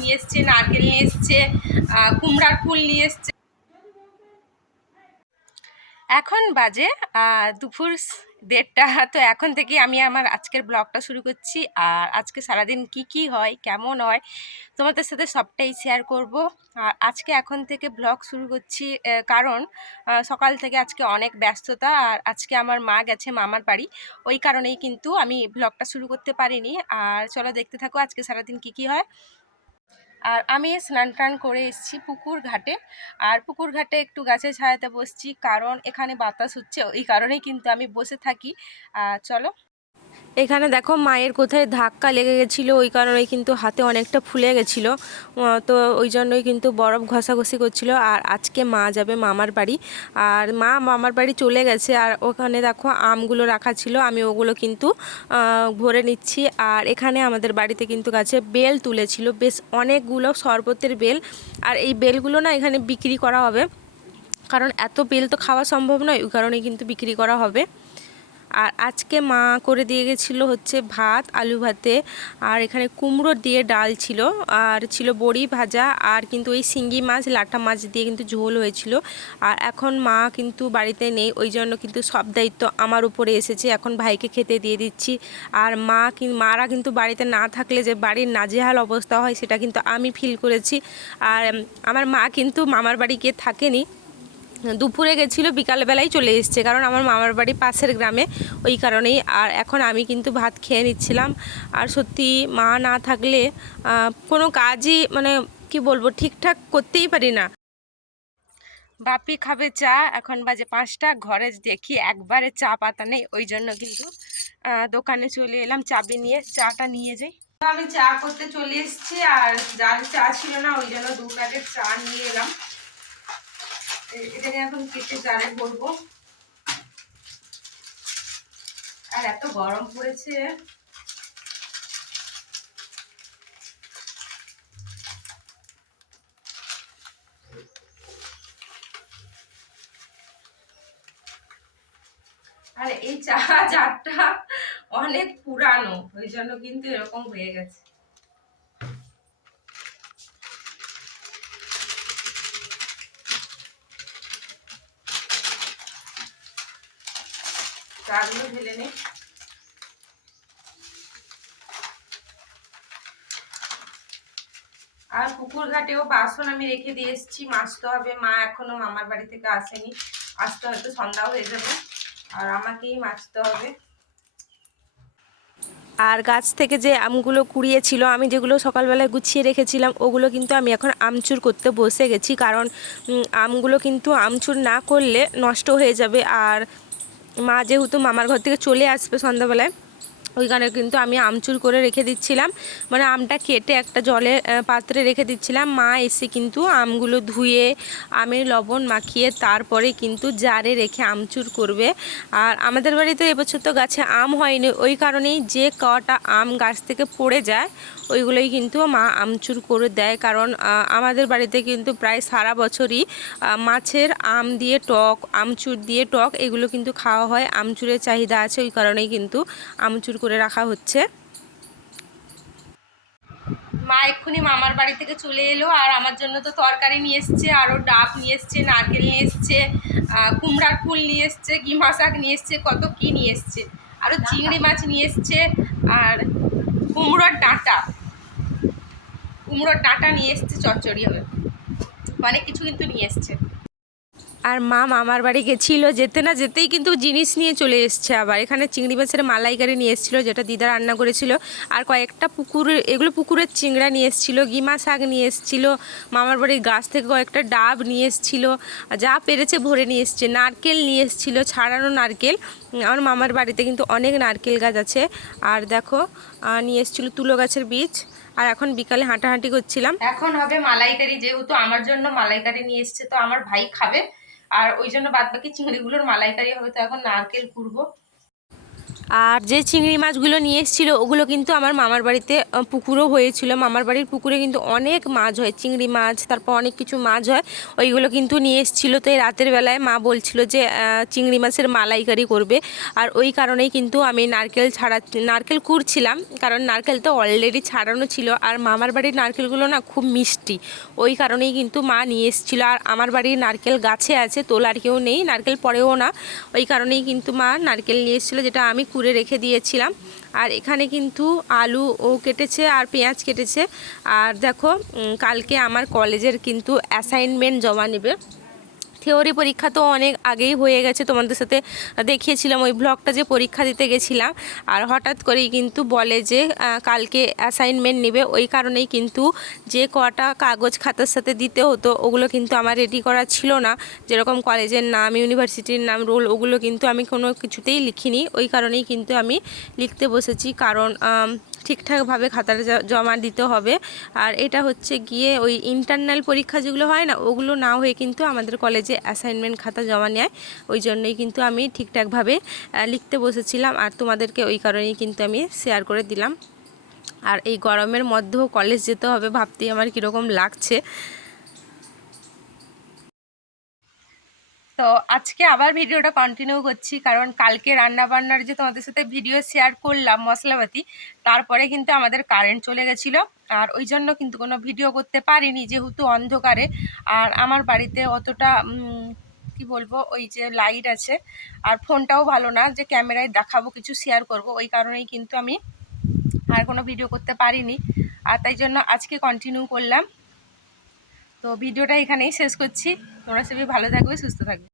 নিয়ে এসছে, নারকেল নিয়ে এসছে, কুমড়ার ফুল নিয়ে এসছে। এখন বাজে দুপুর 1:30। তো এখন থেকে আমি আমার আজকের ব্লগটা শুরু করছি। আর আজকে সারাদিন কি হয়, কেমন হয়, তোমাদের সাথে সবটাই শেয়ার করব। আর আজকে এখন থেকে ব্লগ শুরু করছি কারণ সকাল থেকে আজকে অনেক ব্যস্ততা। আর আজকে আমার মা গেছে মামার বাড়ি, ওই কারণেই কিন্তু আমি ব্লগটা শুরু করতে পারিনি। আর চলো দেখতে থাকো আজকে সারাদিন কি হয়। আর আমি স্নান টান করে এসেছি পুকুর ঘাটে। আর পুকুর ঘাটে একটু গাছের ছায়াতে বসছি, কারণ এখানে বাতাস হচ্ছে, ওই কারণেই কিন্তু আমি বসে থাকি। চলো, এখানে দেখো মায়ের কোথায় ধাক্কা লেগে গেছিলো, ওই কারণে কিন্তু হাতে অনেকটা ফুলে গেছিলো। তো ওই জন্যই কিন্তু বরফ ঘষাঘষি করছিল। আর আজকে মা যাবে মামার বাড়ি, আর মা মামার বাড়ি চলে গেছে। আর ওখানে দেখো আমগুলো রাখা ছিল, আমি ওগুলো কিন্তু ভরে নিচ্ছি। আর এখানে আমাদের বাড়িতে কিন্তু গাছে বেল তুলেছিল, বেশ অনেকগুলো শরবতের বেল। আর এই বেলগুলো না এখানে বিক্রি করা হবে, কারণ এত বেল তো খাওয়া সম্ভব নয়, ওই কারণেই কিন্তু বিক্রি করা হবে। আর আজকে মা করে দিয়ে গেছিলো হচ্ছে ভাত, আলু ভাতে, আর এখানে কুমড়ো দিয়ে ডাল ছিল, আর ছিল বড়ি ভাজা, আর কিন্তু ওই শিঙ্গি মাছ, লাটা মাছ দিয়ে কিন্তু ঝোল হয়েছিল। আর এখন মা কিন্তু বাড়িতে নেই, ওই জন্য কিন্তু সব দায়িত্ব আমার উপরে এসেছে। এখন ভাইকে খেতে দিয়ে দিচ্ছি। আর মারা কিন্তু বাড়িতে না থাকলে যে বাড়ির নাজেহাল অবস্থা হয়, সেটা কিন্তু আমি ফিল করেছি। আর আমার মা কিন্তু মামার বাড়ি গিয়ে থাকেনি, দুপুরে গেছিলো, বিকালবেলায় চলে এসছে, কারণ আমার মামার বাড়ি পাশের গ্রামে, ওই কারণেই। আর এখন আমি কিন্তু ভাত খেয়ে নিচ্ছিলাম। আর সত্যি মা না থাকলে কোনো কাজই মানে কি বলবো, ঠিকঠাক করতেই পারি না। বাপি খাবে চা, এখন বাজে 5টা, ঘরে দেখি একবারে চা পাতা নেই, ওই জন্য কিন্তু দোকানে চলে এলাম চাবি নিয়ে, চাটা নিয়ে যাই। আমি চা করতে চলে এসেছি, আর যার চা ছিল না, ওই জন্য 2 প্যাকেট চা নিয়ে এলাম। এটাকে এখন কেটে জারে ভরবো। আর এত গরম পড়েছে, আর এই চা জারটা অনেক পুরানো, ওই জন্য কিন্তু এরকম হয়ে গেছে। চাগুলো ঢেলে নে। আর পুকুর ঘাটেও বাসন আমি রেখে দিয়ে এসেছি, মাজতে হবে। মা এখনো মামার বাড়ি থেকে আসেনি, আসতে হয়তো সন্ধ্যা হয়ে যাবে, আর আমাকেই মাজতে হবে। আর গাছ থেকে যে আমগুলো কুড়িয়েছিল, আমি যেগুলো সকালবেলায় গুছিয়ে রেখেছিলাম, ওগুলো কিন্তু আমি এখন আমচুর করতে বসে গেছি, কারণ আমগুলো কিন্তু আমচুর না করলে নষ্ট হয়ে যাবে। আর মা যেহেতু মামার ঘর থেকে চলে আসবে সন্ধ্যাবেলায়, ওই কারণে কিন্তু আমি আমচুর করে রেখে দিচ্ছিলাম, মানে আমটা কেটে একটা জলের পাত্রে রেখে দিচ্ছিলাম। মা এসে কিন্তু আমগুলো ধুয়ে আমের লবণ মাখিয়ে তারপরে কিন্তু জারে রেখে আমচুর করবে। আর আমাদের বাড়িতে এবছর তো গাছে আম হয়নি, ওই কারণেই যে কটা আম গাছ থেকে পড়ে যায়, ওইগুলোই কিন্তু মা আমচুর করে দেয়। কারণ আমাদের বাড়িতে কিন্তু প্রায় সারা বছরই মাছের আম দিয়ে টক, আমচুর দিয়ে টক, এগুলো কিন্তু খাওয়া হয়। আমচুরের চাহিদা আছে, ওই কারণেই কিন্তু আমচুর করে রাখা হচ্ছে। মা এক্ষুনি মামার বাড়ি থেকে চলে এলো, আর আমার জন্য তো তরকারি নিয়ে এসছে, আরও ডাব নিয়ে এসছে, নারকেল নিয়ে এসছে, কুমড়ার ফুল নিয়ে এসছে, কিমা শাক নিয়ে এসছে, কত কি নিয়ে এসছে, আরও চিংড়ি মাছ নিয়ে এসছে, আর কুমড়োর ডাঁটা নিয়ে এসছে, চচ্চড়ি হবে, অনেক কিছু কিন্তু নিয়ে এসছে। আর মা মামার বাড়ি গেছিলো, যেতে না যেতেই কিন্তু জিনিস নিয়ে চলে এসছে। আবার এখানে চিংড়ি মাছের মালাইকারি নিয়ে এসেছিলো, যেটা দিদা রান্না করেছিল। আর কয়েকটা পুকুরের চিংড়া নিয়ে এসেছিলো, গিমা শাক নিয়ে এসেছিলো, মামার বাড়ির গাছ থেকে কয়েকটা ডাব নিয়ে এসেছিলো, যা পেরেছে ভরে নিয়ে এসছে। নারকেল নিয়ে এসেছিলো, ছাড়ানো নারকেল, আমার মামার বাড়িতে কিন্তু অনেক নারকেল গাছ আছে। আর দেখো নিয়ে এসেছিলো তুলো গাছের বীজ। আর এখন বিকালে হাঁটাহাঁটি করছিলাম। এখন হবে মালাইকারি, যেহেতু আমার জন্য মালাইকারি নিয়ে এসছে, তো আমার ভাই খাবে, আর ওই জন্য বাদ বাকি চিংড়িগুলোর মালাইকারি হবে। তো এখন নারকেল কুড়বো। আর যে চিংড়ি মাছগুলো নিয়ে এসেছিলো ওগুলো কিন্তু আমার মামার বাড়িতে পুকুরও হয়েছিল। মামার বাড়ির পুকুরে কিন্তু অনেক মাছ হয়, চিংড়ি মাছ, তারপর অনেক কিছু মাছ হয়, ওইগুলো কিন্তু নিয়ে এসেছিলো। তো এই রাতের বেলায় মা বলছিল যে চিংড়ি মাছের মালাইকারি করবে, আর ওই কারণেই কিন্তু আমি নারকেল কুড়ছিলাম, কারণ নারকেল তো অলরেডি ছাড়ানো ছিল। আর মামার বাড়ির নারকেলগুলো না খুব মিষ্টি, ওই কারণেই কিন্তু মা নিয়ে এসেছিলো। আর আমার বাড়ির নারকেল গাছে আছে, তোলার কেউ নেই, নারকেল পড়েও না, ওই কারণেই কিন্তু মা নারকেল নিয়ে এসেছিলো, যেটা আমি কুড়ে রেখে দিয়েছিলাম। আর এখানে কিন্তু আলু ও কেটেছে আর পেঁয়াজ কেটেছে। আর দেখো কালকে আমার কলেজের কিন্তু অ্যাসাইনমেন্ট জমা নেবে। থিওরি পরীক্ষা তো অনেক আগেই হয়ে গেছে, তোমাদের সাথে দেখিয়েছিলাম ওই ব্লগটা যে পরীক্ষা দিতে গেছিলাম। আর হঠাৎ করেই কিন্তু বলে যে কালকে অ্যাসাইনমেন্ট নেবে, ওই কারণেই কিন্তু যে কটা কাগজ খাতার সাথে দিতে হতো ওগুলো কিন্তু আমার রেডি করা ছিল না। যেরকম কলেজের নাম, ইউনিভার্সিটির নাম, রোল, ওগুলো কিন্তু আমি কোনো কিছুতেই লিখিনি, ওই কারণেই কিন্তু আমি লিখতে বসেছি, কারণ ঠিকঠাকভাবে খাতাটা জমা দিতে হবে। আর এটা হচ্ছে গিয়ে ওই ইন্টারনাল পরীক্ষা যেগুলো হয় না, ওগুলো না হয়ে কিন্তু আমাদের কলেজে অ্যাসাইনমেন্ট খাতা জমা নেয়, ওই জন্যই কিন্তু আমি ঠিকঠাকভাবে লিখতে বসেছিলাম। আর তোমাদেরকে ওই কারণেই কিন্তু আমি শেয়ার করে দিলাম। আর এই গরমের মধ্যেও কলেজ যেতে হবে ভাবতেই আমার কীরকম লাগছে। তো আজকে আবার ভিডিওটা কন্টিনিউ করছি, কারণ কালকে রান্নাবান্নার যে তোমাদের সাথে ভিডিও শেয়ার করলাম মশলাপাতি, তারপরে কিন্তু আমাদের কারেন্ট চলে গেছিলো। আর ওই জন্য কিন্তু কোনো ভিডিও করতে পারিনি, যেহেতু অন্ধকারে। আর আমার বাড়িতে অতটা কি বলবো, ওই যে লাইট আছে, আর ফোনটাও ভালো না যে ক্যামেরায় দেখাবো কিছু শেয়ার করব, ওই কারণেই কিন্তু আমি আর কোনো ভিডিও করতে পারিনি। আর তাই জন্য আজকে কন্টিনিউ করলাম। তো ভিডিওটা এখানেই শেষ করছি। তোমরা সবাই ভালো থাকবে, সুস্থ থাকবে।